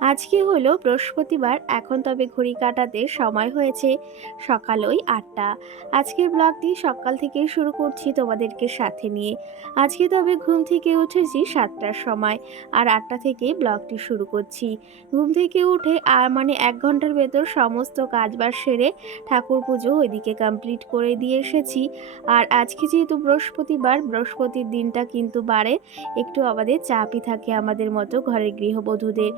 আজকে হলো বৃহস্পতিবার, এখন তবে ঘড়ি কাটাতে সময় হয়েছে সকাল ওই আটটা। আজকের ব্লগটি সকাল থেকেই শুরু করছি তোমাদেরকে সাথে নিয়ে। আজকে তবে ঘুম থেকে উঠেছি সাতটার সময় আর আটটা থেকে ব্লগটি শুরু করছি। ঘুম থেকে উঠে আর মানে এক ঘণ্টার ভেতর সমস্ত কাজবাজ সেরে ঠাকুর পুজো ওইদিকে কমপ্লিট করে দিয়ে এসেছি। আর আজকে যেহেতু বৃহস্পতিবার, বৃহস্পতির দিনটা কিন্তু বাড়ে, একটু আমাদের চাপই থাকে আমাদের মতো ঘরের গৃহবধূদের।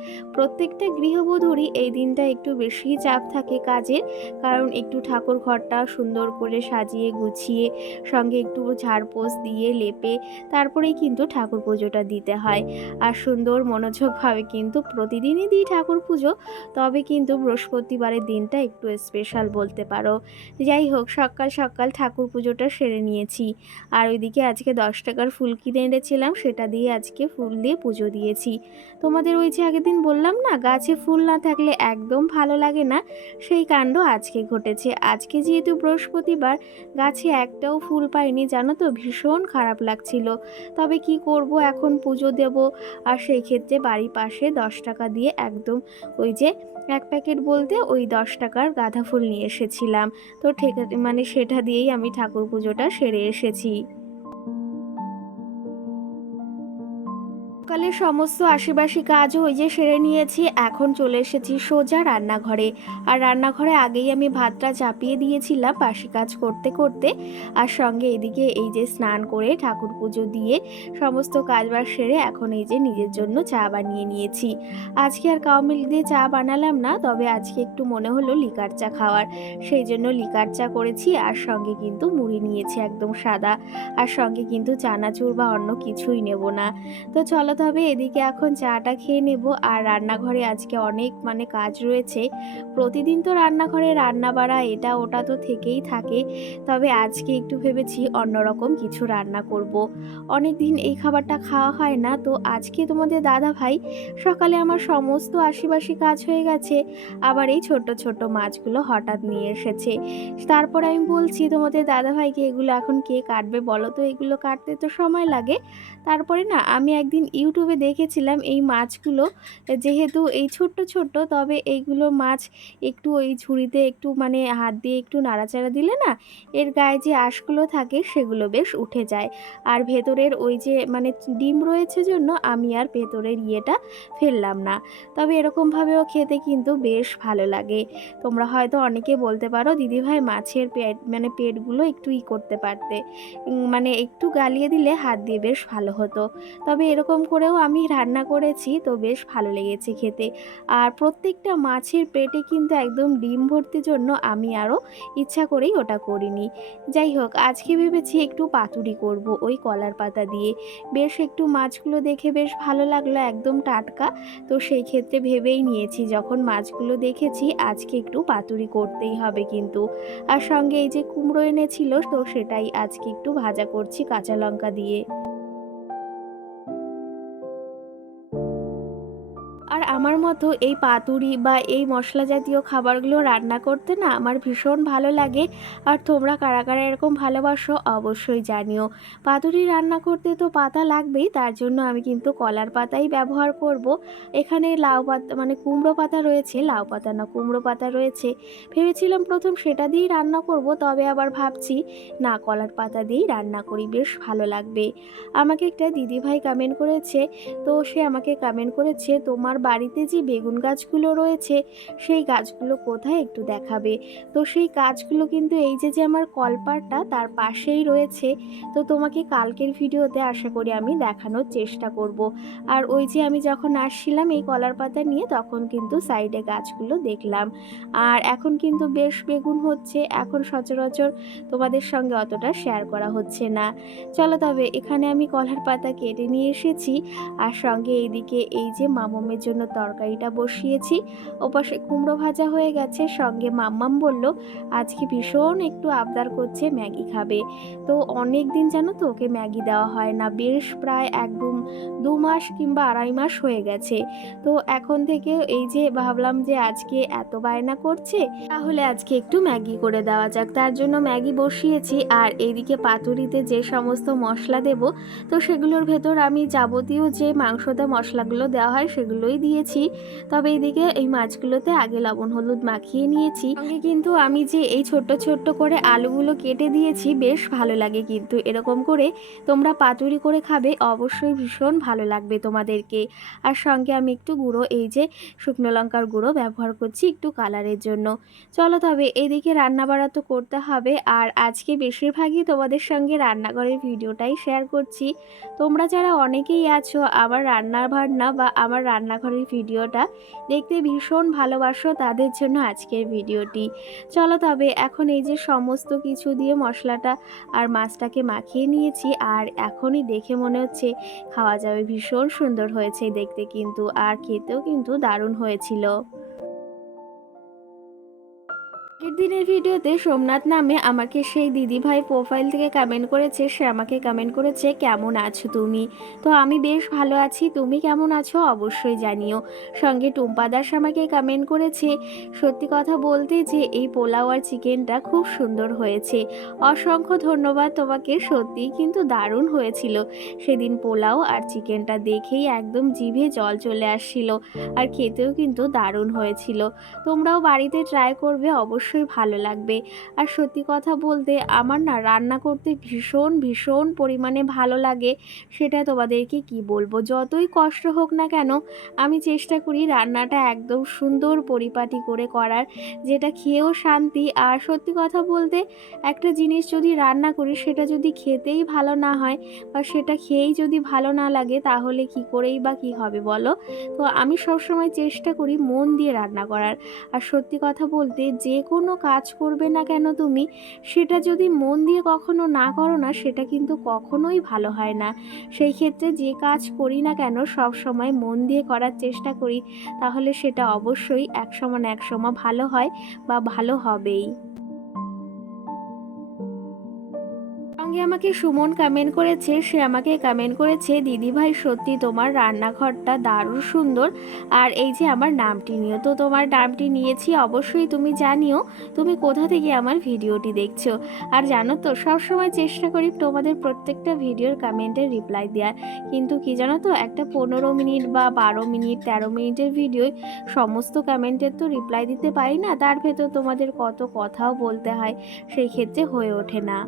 প্রত্যেকটা গৃহবধূরই এই দিনটা একটু বেশি চাপ থাকে কাজের। কারণ একটু ঠাকুর ঘরটা সুন্দর করে সাজিয়ে, গুছিয়ে, সঙ্গে একটু ঝাড়পোষ দিয়ে, লেপে, তারপরেই কিন্তু ঠাকুর পুজোটা দিতে হয়। আর সুন্দর মনোযোগভাবে কিন্তু প্রতিদিনই দিই ঠাকুর পুজো। তবে কিন্তু বৃহস্পতিবারের দিনটা একটু স্পেশাল বলতে পারো। যাই হোক, সকাল সকাল ঠাকুর পুজোটা সেরে নিয়েছি। আর ওইদিকে আজকে দশ টাকার ফুল কিনে এনেছিলাম, সেটা দিয়ে আজকে ফুল দিয়ে পুজো দিয়েছি। তোমাদের ওই যে আগের দিন বললাম না গাছে ফুল না থাকলে একদম ভালো লাগে না। সেই কাণ্ড আজকে ঘটেছে। আজকে যেহেতু বৃহস্পতিবার, গাছে একটাও ফুল পাইনি, জানো তো? ভীষণ খারাপ লাগছিল। তবে কি করব? এখন পুজো দেব। আর সেই ক্ষেত্রে বাড়ির পাশে দশ টাকা দিয়ে একদম ওই যে এক প্যাকেট বলতে ওই দশ টাকার গাঁদা ফুল নিয়ে এসেছিলাম। তো ঠিক মানে সেটা দিয়েই আমি ঠাকুর পুজোটা সেরে এসেছি। সকালে সমস্ত আশেপাশি কাজও ওই যে সেরে নিয়েছি, এখন চলে এসেছি সোজা রান্নাঘরে। আর রান্নাঘরে আগেই আমি ভাতটা চাপিয়ে দিয়েছিলাম বাসি কাজ করতে করতে। আর সঙ্গে এদিকে এই যে স্নান করে ঠাকুর পুজো দিয়ে সমস্ত কাজবাজ সেরে এখন এই যে নিজের জন্য চা বানিয়ে নিয়েছি। আজকে আর কাউ মিল্ক দিয়ে চা বানালাম না, তবে আজকে একটু মনে হলো লিকার চা খাওয়ার। সেই জন্য লিকার চা করেছি, আর সঙ্গে কিন্তু মুড়ি নিয়েছি একদম সাদা। আর সঙ্গে কিন্তু চানাচুর বা অন্য কিছুই নেব না। তো চলো তবে এদিকে এখন চাটা খেয়ে নেব আর রান্নাঘরে আজকে অনেক মানে কাজ রয়েছে। প্রতিদিন তো রান্নাঘরে রান্না বাড়া, এটা ওটা তো থেকেই থাকে। তবে আজকে একটু ভেবেছি অন্যরকম কিছু রান্না করব। অনেক দিন এই খাবারটা খাওয়া হয় না, তো আজকে তোমাদের দাদা ভাই, সকালে আমার সমস্ত আশিবাসী কাজ হয়ে গেছে, আবার এই ছোট ছোট মাছগুলো হঠাৎ নিয়ে এসেছে। তারপর আমি বলছি, তোমাদের দাদা ভাইকে এগুলো এখন কে কাটবে বলো তো? এগুলো কাটতে তো সময় লাগে। তারপরে না, আমি একদিন ইউটিউবে দেখেছিলাম এই মাছগুলো। যেহেতু এই ছোট্ট ছোট্ট, তবে এইগুলো মাছ একটু ওই ঝুড়িতে একটু মানে হাত দিয়ে একটু নাড়াচাড়া দিলে না, এর গায়ে যে আঁশগুলো থাকে সেগুলো বেশ উঠে যায়। আর ভেতরের ওই যে মানে ডিম রয়েছে জন্য আমি আর ভেতরের ইয়েটা ফেললাম না। তবে এরকমভাবেও খেতে কিন্তু বেশ ভালো লাগে। তোমরা হয়তো অনেকে বলতে পারো দিদিভাই মাছের পেট মানে পেটগুলো একটু ই করতে পারতে। মানে একটু গালিয়ে দিলে হাত দিয়ে বেশ ভালো হতো। তবে এরকম করেও আমি রান্না করেছি, তো বেশ ভালো লেগেছে খেতে। আর প্রত্যেকটা মাছের পেটে কিন্তু একদম ডিম ভর্তির জন্য আমি আরও ইচ্ছা করেই ওটা করিনি। যাই হোক, আজকে ভেবেছি একটু পাতুরি করব ওই কলার পাতা দিয়ে। বেশ একটু মাছগুলো দেখে বেশ ভালো লাগল, একদম টাটকা। তো সেই ক্ষেত্রে ভেবেই নিয়েছি, যখন মাছগুলো দেখেছি, আজকে একটু পাতুরি করতেই হবে কিন্তু। আর সঙ্গে এই যে কুমড়ো এনেছিল, তো সেটাই আজকে একটু ভাজা করছি কাঁচা লঙ্কা দিয়ে। আমার মতো এই পাতুরি বা এই মশলা জাতীয় খাবারগুলো রান্না করতে না আমার ভীষণ ভালো লাগে। আর তোমরা কারা কারা এরকম ভালোবাসো অবশ্যই জানিও। পাতুরি রান্না করতে তো পাতা লাগবেই, তার জন্য আমি কিন্তু কলার পাতাই ব্যবহার করব। এখানে লাউ পাতা মানে কুমড়ো পাতা রয়েছে, লাউ পাতা না, কুমড়ো পাতা রয়েছে। ভেবেছিলাম প্রথম সেটা দিয়েই রান্না করব, তবে আবার ভাবছি, না, কলার পাতা দিয়েই রান্না করি, বেশ ভালো লাগবে। আমাকে একটা দিদিভাই কমেন্ট করেছে, তো সে আমাকে কমেন্ট করেছে, তোমার বাড়িতে যে বেগুন গাছগুলো রয়েছে, সেই গাছগুলো কোথায় একটু দেখাবে? তো সেই গাছগুলো কিন্তু এই যে যে আমার কলপারটা তার পাশেই রয়েছে, তো তোমাকে কালকের ভিডিওতে আশা করি আমি দেখানোর চেষ্টা করব। আর ওই যে আমি যখন আসছিলাম এই কলার পাতা নিয়ে, তখন কিন্তু সাইডে গাছগুলো দেখলাম। আর এখন কিন্তু বেশ বেগুন হচ্ছে, এখন সচরাচর তোমাদের সঙ্গে অতটা শেয়ার করা হচ্ছে না। চলো তবে, এখানে আমি কলার পাতা কেটে নিয়ে এসেছি। আর সঙ্গে এইদিকে এই যে মামমের জন্য তরকারিটা বসিয়েছি। ওপাশে কুমড়ো ভাজা হয়ে গেছে, সঙ্গে মাম্মাম বলল, আজকে ভীষণ একটু আবদার করছে, ম্যাগি খাবে। তো অনেক দিন যেন তো ওকে ম্যাগি দেওয়া হয় না, বেশ প্রায় এক দু দু মাস কিংবা আড়াই মাস হয়ে গেছে। তো এখন থেকে এই যে ভাবলাম যে আজকে এত বায়না করছে, তাহলে আজকে একটু ম্যাগি করে দেওয়া যাক। তার জন্য ম্যাগি বসিয়েছি, আর এইদিকে পাতুরিতে যে সমস্ত মশলা দেব, তো সেগুলোর ভেতর আমি যাবতীয় যে মাংসতে মশলাগুলো দেওয়া হয়, সেগুলোই দিয়েছি। তবে এদিকে এই মাছগুলোতে আগে লবণ, হলুদ মাখিয়ে নিয়েছি। কিন্তু আমি যে এই ছোট্ট ছোট্ট করে আলুগুলো কেটে দিয়েছি, বেশ ভালো লাগে কিন্তু। এরকম করে তোমরা পাতুরি করে খাবে, অবশ্যই ভীষণ ভালো লাগবে তোমাদেরকে। আর সঙ্গে আমি একটু গুঁড়ো, এই যে শুকনো লঙ্কার গুঁড়ো ব্যবহার করছি একটু কালারের জন্য। চলো তবে এদিকে রান্না বাড়া তো করতে হবে। আর আজকে বেশিরভাগই তোমাদের সঙ্গে রান্নাঘরের ভিডিওটাই শেয়ার করছি। তোমরা যারা অনেকেই আছো, আমার রান্নার ভান্না বা আমার রান্নাঘরের ভিডিওটা। দেখতে ভীষণ ভালোবাসো তাদের জন্য আজকের ভিডিওটি। চলো তবে এখন এই যে সমস্ত কিছু দিয়ে মশলাটা আর মাছটাকে মাখিয়ে নিয়েছি আর এখনই দেখে মনে হচ্ছে খাওয়া যাবে ভীষণ সুন্দর হয়েছে দেখতে কিন্তু আর খেতেও কিন্তু দারুণ হয়েছিল। আগের দিনের ভিডিওতে সোমনাথ নামে আমাকে সেই দিদিভাই প্রোফাইল থেকে কমেন্ট করেছে, সে আমাকে কমেন্ট করেছে, কেমন আছো তুমি? তো আমি বেশ ভালো আছি, তুমি কেমন আছো? অবশ্যই জানিও। সঙ্গে টুম্পা দাস আমাকে কমেন্ট করেছে, সত্যি কথা বলতে যে এই পোলাও আর চিকেনটা খুব সুন্দর হয়েছে। অসংখ্য ধন্যবাদ তোমাকে, সত্যিই কিন্তু দারুণ হয়েছিল। সেদিন পোলাও আর চিকেনটা দেখেই একদম জিভে জল চলে আসছিল, আর খেতেও কিন্তু দারুণ হয়েছিল। তোমরাও বাড়িতে ট্রাই করবে, অবশ্যই ভালো লাগবে। আর সত্যি কথা বলতে আমার না রান্না করতে ভীষণ ভীষণ পরিমাণে ভালো লাগে। সেটা তোমাদেরকে কি বলব? যতই কষ্ট হোক না কেন, আমি চেষ্টা করি রান্নাটা একদম সুন্দর পরিপাটি করে করার, যেটা খেয়েও শান্তি। আর সত্যি কথা বলতে একটা জিনিস যদি রান্না করি, সেটা যদি খেতেই ভালো না হয় বা সেটা খেয়েই যদি ভালো না লাগে, তাহলে কি করেই বা কি হবে বলো? তো আমি সবসময় চেষ্টা করি মন দিয়ে রান্না করার। আর সত্যি কথা বলতে যে কোনো কাজ করবে না কেন তুমি? সেটা যদি মন দিয়ে কখনো না করো না, সেটা কিন্তু কখনোই ভালো হয় না। সেই ক্ষেত্রে যে কাজ করি না কেন, সব সময় মন দিয়ে করার চেষ্টা করি। তাহলে সেটা অবশ্যই এক সমান এক সময় ভালো হয় বা ভালো হবেই। সঙ্গে আমাকে সুমন কমেন্ট করেছে, সে আমাকে কমেন্ট করেছে দিদিভাই সত্যি তোমার রান্নাঘরটা দারুণ সুন্দর। আর এই যে আমার নামটি নিও তো তোমার নামটি নিয়েছি, অবশ্যই তুমি জানিও, তুমি কোথা থেকে আমার ভিডিওটি দেখছ? আর জানো তো, সবসময় চেষ্টা করি তোমাদের প্রত্যেকটা ভিডিওর কমেন্টের রিপ্লাই দেওয়ার কিন্তু কি জানো তো, একটা পনেরো মিনিট বা বারো মিনিট, তেরো মিনিটের ভিডিও সমস্ত কমেন্টের তো রিপ্লাই দিতে পারি না, তার ভেতর তোমাদের কত কথাও বলতে হয়, সেই ক্ষেত্রে হয়ে ওঠে না।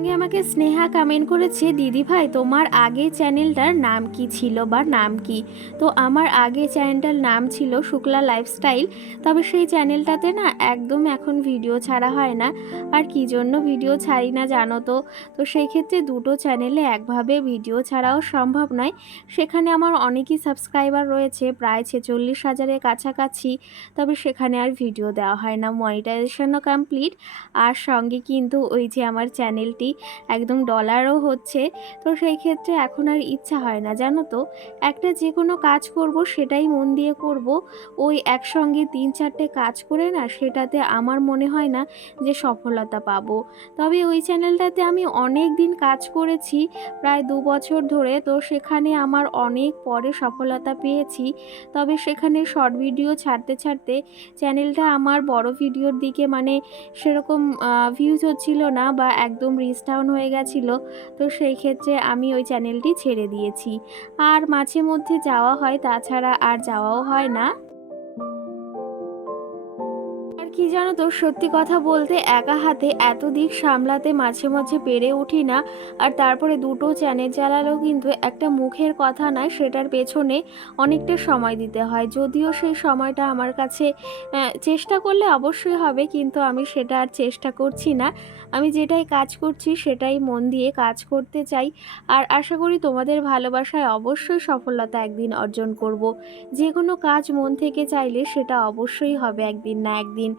সঙ্গে আমাকে স্নেহা কমেন্ট করেছে, দিদি ভাই, তোমার আগে চ্যানেলটার নাম কি ছিল বা নাম কি? তো আমার আগে চ্যানেলটার নাম ছিল শুক্লা লাইফস্টাইল তবে সেই চ্যানেলটাতে না একদম এখন ভিডিও ছাড়া হয় না। আর কি জন্য ভিডিও ছাড়ি না জানো তো? তো সেই ক্ষেত্রে দুটো চ্যানেলে একভাবে ভিডিও ছাড়াও সম্ভব নয়। সেখানে আমার অনেকই সাবস্ক্রাইবার রয়েছে, প্রায় ছেচল্লিশ হাজারের কাছাকাছি, তবে সেখানে আর ভিডিও দেওয়া হয় না। মনিটাইজেশনও কমপ্লিট আর সঙ্গে কিন্তু ওই যে আমার চ্যানেলটি একদম ডলারও হচ্ছে, তো সেই ক্ষেত্রে এখন আর ইচ্ছা হয় না, জানো তো? একটা যে কোনো কাজ করব, সেটাই মন দিয়ে করব। ওই একসঙ্গে তিন চারটে কাজ করে না, সেটাতে আমার মনে হয় না যে সফলতা পাবো। তবে ওই চ্যানেলটাতে আমি অনেক দিন কাজ করেছি, প্রায় দু বছর ধরে, তো সেখানে আমার অনেক পরে সফলতা পেয়েছি। তবে সেখানে শর্ট ভিডিও ছাড়তে ছাড়তে চ্যানেলটা আমার বড় ভিডিওর দিকে মানে সেরকম ভিউজ হচ্ছিল না বা একদম রিচ ডাউন হয়ে গেছিল, তো সেই ক্ষেত্রে আমি ওই চ্যানেলটি ছেড়ে দিয়েছি। আর মাঝে মধ্যে যাওয়া হয়, তাছাড়া আর যাওয়াও হয় না। কি জানো তো, সত্যি কথা বলতে একা হাতে এত দিক সামলাতে মাঝে মাঝে পেরে উঠি না। আর তারপরে দুটো চ্যানেল চালালেও কিন্তু একটা মুখের কথা নয় সেটার পেছনে অনেকটা সময় দিতে হয়। যদিও সেই সময়টা আমার কাছে চেষ্টা করলে অবশ্যই হবে, কিন্তু আমি সেটা আর চেষ্টা করছি না। আমি যেটাই কাজ করছি, সেটাই মন দিয়ে কাজ করতে চাই। আর আশা করি তোমাদের ভালোবাসায় অবশ্যই সফলতা একদিন অর্জন করব। যে কোনো কাজ মন থেকে চাইলে সেটা অবশ্যই হবে একদিন না একদিন।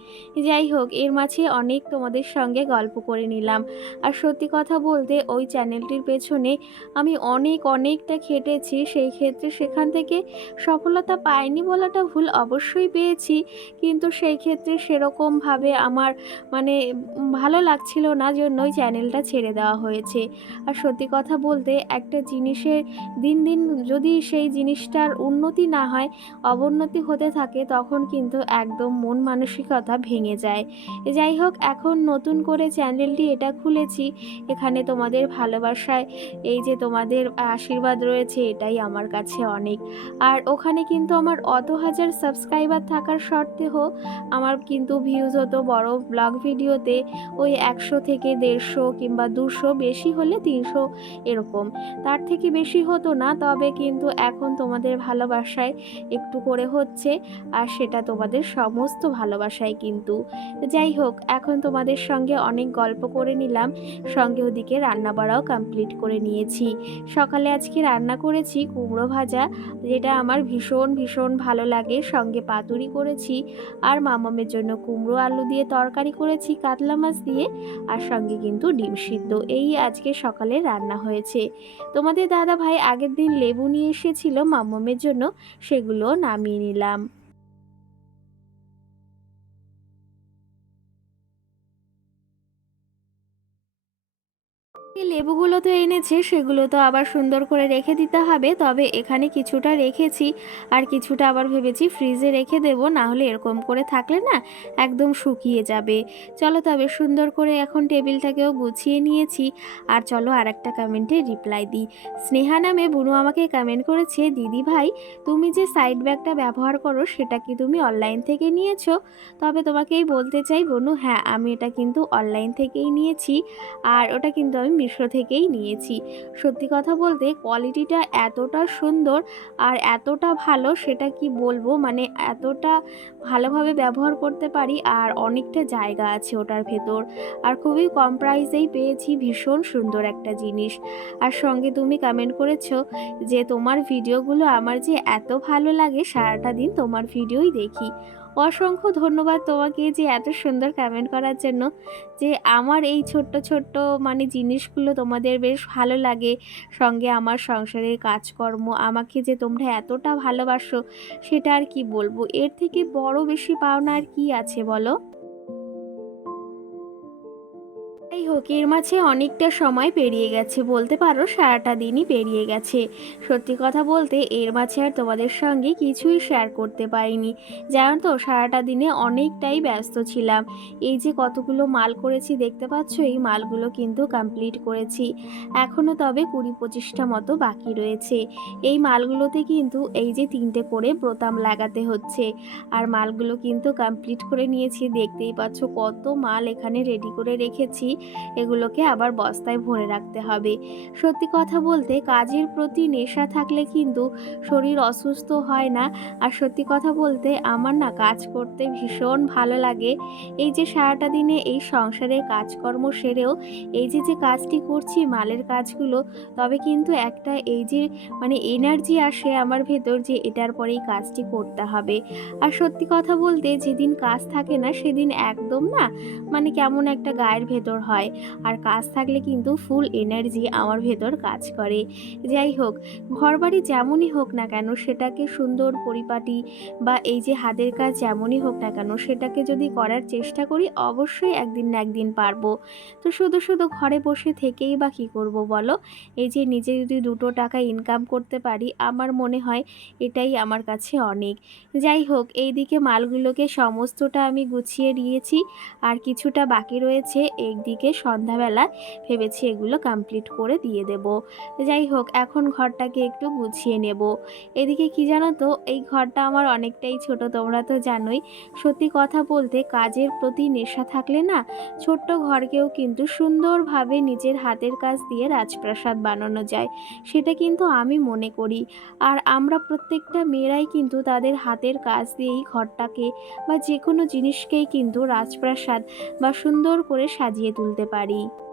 যাই হোক, এর মাঝে অনেক তোমাদের সঙ্গে গল্প করে নিলাম। আর সত্যি কথা বলতে, ওই চ্যানেলটির পেছনে আমি অনেক, অনেকটা খেটেছি। সেই ক্ষেত্রে সেখান থেকে সফলতা পাইনি বলাটা ভুল অবশ্যই পেয়েছি। কিন্তু সেই ক্ষেত্রে সেরকমভাবে আমার মানে ভালো লাগছিল না জন্যই চ্যানেলটা ছেড়ে দেওয়া হয়েছে। আর সত্যি কথা বলতে, একটা জিনিসের দিন দিন যদি সেই জিনিসটার উন্নতি না হয়, অবনতি হতে থাকে, তখন কিন্তু একদম মন মানসিকতা ভেঙে যায়। যাই হোক, এখন নতুন করে চ্যানেলটি এটা খুলেছি, এখানে তোমাদের ভালোবাসায়, এই যে তোমাদের আশীর্বাদ রয়েছে, এটাই আমার কাছে অনেক। আর ওখানে কিন্তু আমার অত হাজার সাবস্ক্রাইবার থাকার সত্ত্বেও, আমার কিন্তু ভিউজ হতো বড় ব্লগ ভিডিওতে ওই একশো থেকে দেড়শো কিংবা দুশো বেশি হলে তিনশো এরকম। তার থেকে বেশি হতো না, তবে কিন্তু এখন তোমাদের ভালোবাসায় একটু করে হচ্ছে, আর সেটা তোমাদের সমস্ত ভালোবাসায় কিন্তু। যাই হোক, এখন তোমাদের সঙ্গে অনেক গল্প করে নিলাম। সঙ্গে ওদিকে রান্না বাড়াও কমপ্লিট করে নিয়েছি। সকালে আজকে রান্না করেছি কুমড়ো ভাজা, যেটা আমার ভীষণ ভীষণ ভালো লাগে। সঙ্গে পাতুরি করেছি আর মামামের জন্য কুমড়ো আলু দিয়ে তরকারি করেছি, কাতলা মাছ দিয়ে। আর সঙ্গে কিন্তু ডিম সিদ্ধ। এই আজকে সকালে রান্না হয়েছে। তোমাদের দাদা ভাই আগের দিন লেবু নিয়ে এসেছিল মামামের জন্য, সেগুলো নামিয়ে নিলাম। এই লেবুগুলো তো এনেছে, সেগুলো তো আবার সুন্দর করে রেখে দিতে হবে। তবে এখানে কিছুটা রেখেছি আর কিছুটা আবার ভেবেছি ফ্রিজে রেখে দেবো, না হলে এরকম করে থাকলে না একদম শুকিয়ে যাবে। চলো তবে সুন্দর করে এখন টেবিলটাকেও গুছিয়ে নিয়েছি। আর চলো আর একটা কমেন্টে রিপ্লাই দিই। স্নেহা নামে বুনু আমাকে কমেন্ট করেছে, দিদি ভাই, তুমি যে সাইড ব্যাগটা ব্যবহার করো, সেটা কি তুমি অনলাইন থেকে নিয়েছো? তবে তোমাকেই বলতে চাই বনু হ্যাঁ আমি এটা কিন্তু অনলাইন থেকেই নিয়েছি। আর ওটা কিন্তু আমি মিশো থেকেই নিয়েছি। সত্যি কথা বলতে কোয়ালিটিটা এতটা সুন্দর আর এতটা ভালো সেটা কি বলব? মানে এতটা ভালোভাবে ব্যবহার করতে পারি আর অনেকটা জায়গা আছে ওটার ভেতর। আর খুবই কম প্রাইসেই পেয়েছি, ভীষণ সুন্দর একটা জিনিস। আর সঙ্গে তুমি কমেন্ট করেছ যে তোমার ভিডিওগুলো আমার যে এত ভালো লাগে, সারাটা দিন তোমার ভিডিওই দেখি। অসংখ্য ধন্যবাদ তোমাকে যে এত সুন্দর কমেন্ট করার জন্য, যে আমার এই ছোট্ট ছোট্ট মানে জিনিসগুলো তোমাদের বেশ ভালো লাগে, সঙ্গে আমার সংসারের কাজকর্ম, আমাকে যে তোমরা এতটা ভালোবাসো, সেটা আর কি বলব? এর থেকে বড় বেশি পাওনা আর কি আছে বলো? যাই হোক এর মাঝে অনেকটা সময় পেরিয়ে গেছে, বলতে পারো সারাটা দিনই পেরিয়ে গেছে। সত্যি কথা বলতে, এর মাঝে আর তোমাদের সঙ্গে কিছুই শেয়ার করতে পারিনি। জানো তো, সারাটা দিনে অনেকটাই ব্যস্ত ছিলাম। এই যে কতগুলো মাল করেছি দেখতে পাচ্ছ, এই মালগুলো কিন্তু কমপ্লিট করেছি। এখনও তবে কুড়ি পঁচিশটা মতো বাকি রয়েছে। এই মালগুলোতে কিন্তু এই যে তিনটে করে বোতাম লাগাতে হচ্ছে। আর মালগুলো কিন্তু কমপ্লিট করে নিয়েছি, দেখতেই পাচ্ছ কত মাল এখানে রেডি করে রেখেছি। এগুলোকে আবার বস্তায় ভরে রাখতে হবে। সত্যি কথা বলতে কাজের প্রতি নেশা থাকলে কিন্তু শরীর অসুস্থ হয় না। আর সত্যি কথা বলতে আমার না কাজ করতে ভীষণ ভালো লাগে। এই যে সারাটা দিনে এই সংসারের কাজকর্ম সেরেও এই যে যে কাজটি করছি, মালের কাজগুলো, তবে কিন্তু একটা এই যে মানে এনার্জি আসে আমার ভেতর যে এটার পরেই কাজটি করতে হবে। আর সত্যি কথা বলতে যেদিন কাজ থাকে না সেদিন একদম না মানে কেমন একটা গায়ের ভেতর হয়। আর কাজ থাকলে কিন্তু ফুল এনার্জি আমার ভেতর কাজ করে। যাই হোক, ঘরবাড়ি যেমনই হোক না কেন, সেটাকে সুন্দর পরিপাটি বা এই যে হাতের কাজ যেমনই হোক না কেন, সেটাকে যদি করার চেষ্টা করি, অবশ্যই একদিন না একদিন পারব। তো শুধু শুধু ঘরে বসে থেকেই বা কী করব বলো? এই যে নিজে যদি দুটো টাকা ইনকাম করতে পারি, আমার মনে হয় এটাই আমার কাছে অনেক। যাই হোক, এইদিকে মালগুলোকে সমস্তটা আমি গুছিয়ে নিয়েছি। আর কিছুটা বাকি রয়েছে একদিকে সন্ধ্যাবেলা ভেবেছি এগুলো কমপ্লিট করে দিয়ে দেব। যাই হোক, এখন ঘরটাকে একটু গুছিয়ে নেব। এদিকে কি জানো তো, এই ঘরটা আমার অনেকটাই ছোট, তোমরা তো জানোই। সত্যি কথা বলতে কাজের প্রতি নেশা থাকলে না, ছোট্ট ঘরকেও কিন্তু সুন্দরভাবে নিজের হাতের কাজ দিয়ে রাজপ্রাসাদ বানানো যায়, সেটা কিন্তু আমি মনে করি। আর আমরা প্রত্যেকটা মেয়েরাই কিন্তু তাদের হাতের কাজ দিয়েই ঘরটাকে বা যে কোনো জিনিসকেই কিন্তু রাজপ্রাসাদ বা সুন্দর করে সাজিয়ে তুলতে পারি একটা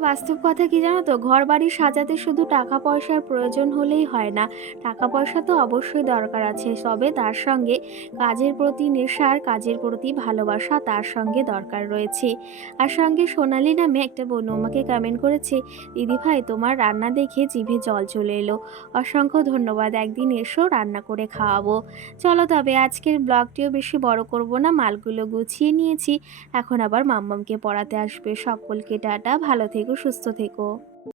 বাস্তব কথা কি জানো তো? ঘর বাড়ি সাজাতে শুধু টাকা পয়সার প্রয়োজন হলেই হয় না। টাকা পয়সা তো অবশ্যই দরকার আছে। তবে তার সঙ্গে কাজের প্রতি নেশার কাজের প্রতি ভালোবাসা তার সঙ্গে দরকার রয়েছে। আর সঙ্গে সোনালি নামে একটা বোনু আমাকে কমেন্ট করেছে, দিদি ভাই, তোমার রান্না দেখে জিভে জল চলে এলো। অসংখ্য ধন্যবাদ, একদিন এসো রান্না করে খাওয়াবো। চলো তবে আজকের ব্লগটিও বেশি বড় করব না, মালগুলো গুছিয়ে নিয়েছি। এখন আবার মাম্মামকে পড়াতে আসবে। সকলকে টাটা, ভালো থেকো সুস্থ থেকো।